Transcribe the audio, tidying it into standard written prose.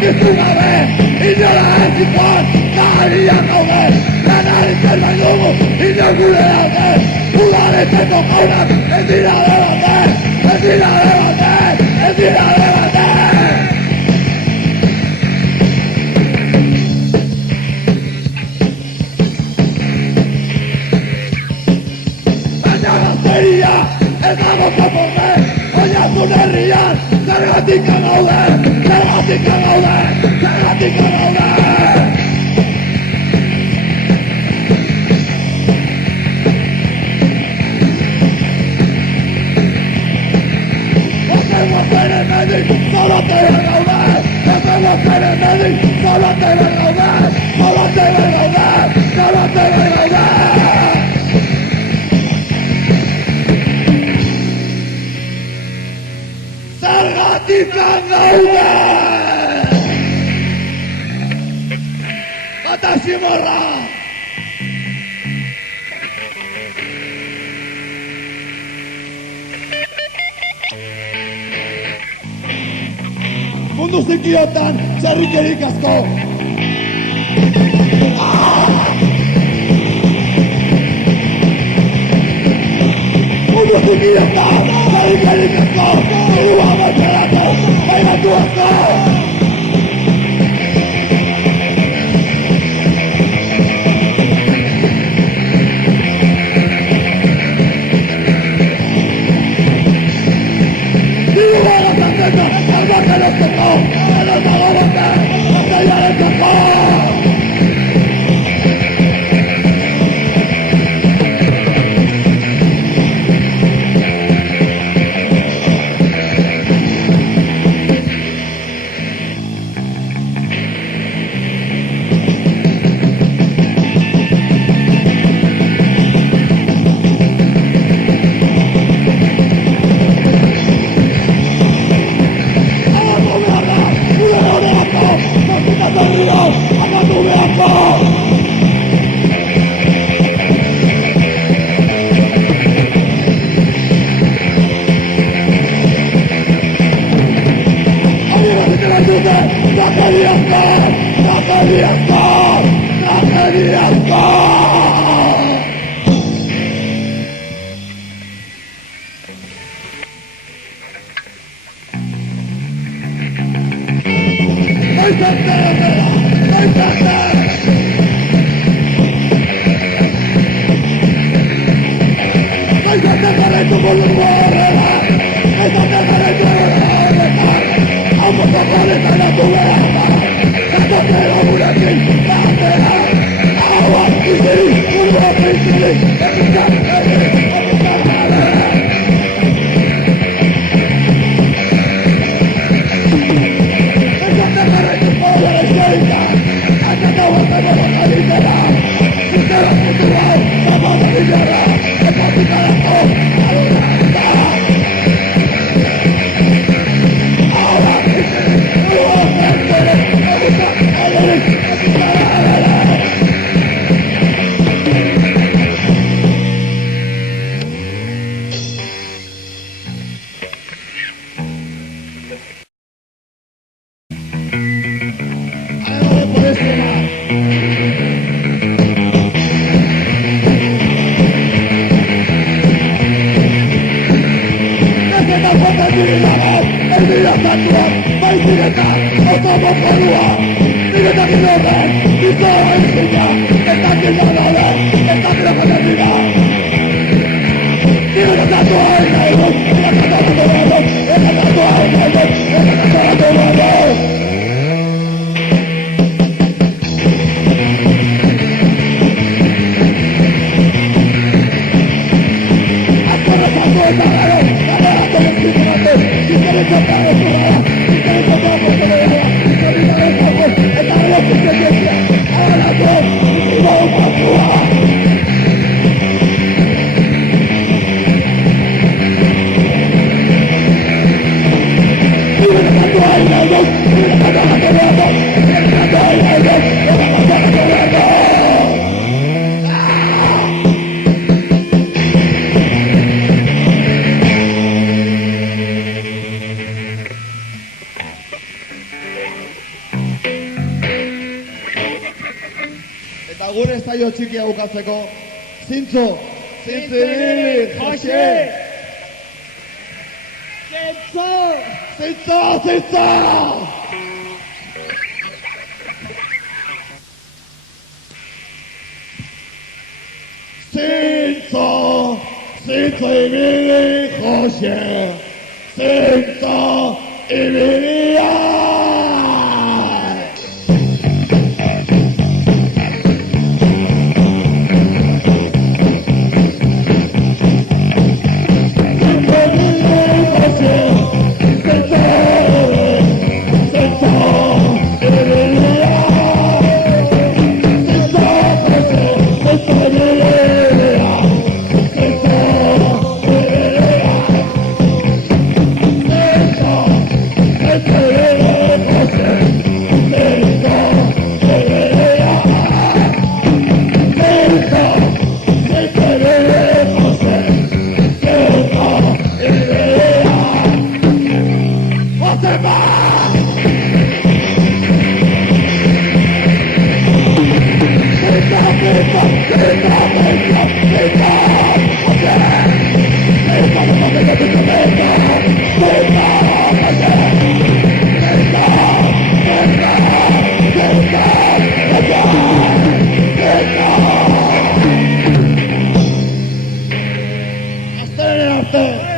piztu gabe, inola ez ikon, nahariak gaude, lanaritzen nahi dugu, inor gure daude, udaleteko jaunak, ez dira debate, ez dira debate, ez dira debate! Baina gazteria, ez dago konforme, oinazun herrian, zergatik gaude, zergatik gaude, zergatik gaude! Solo te ven gaudar, solo te ven gaudar, solo te ven gaudar, solo te ven gaudar, solo te ven gaudar. Zergatik gaude! Bata zimorra! Mundu zikiotan, txarrikerik asko! Mundu zikiotan, txarrikerik asko! Irua batxerako, bainatu asko! bukatzeko, zintzo, zintzibili, Jose! Zintzo! Zintzo, zintzo! Zintzo, zintzo ibili, Jose! Zintzo ibilia! Hasta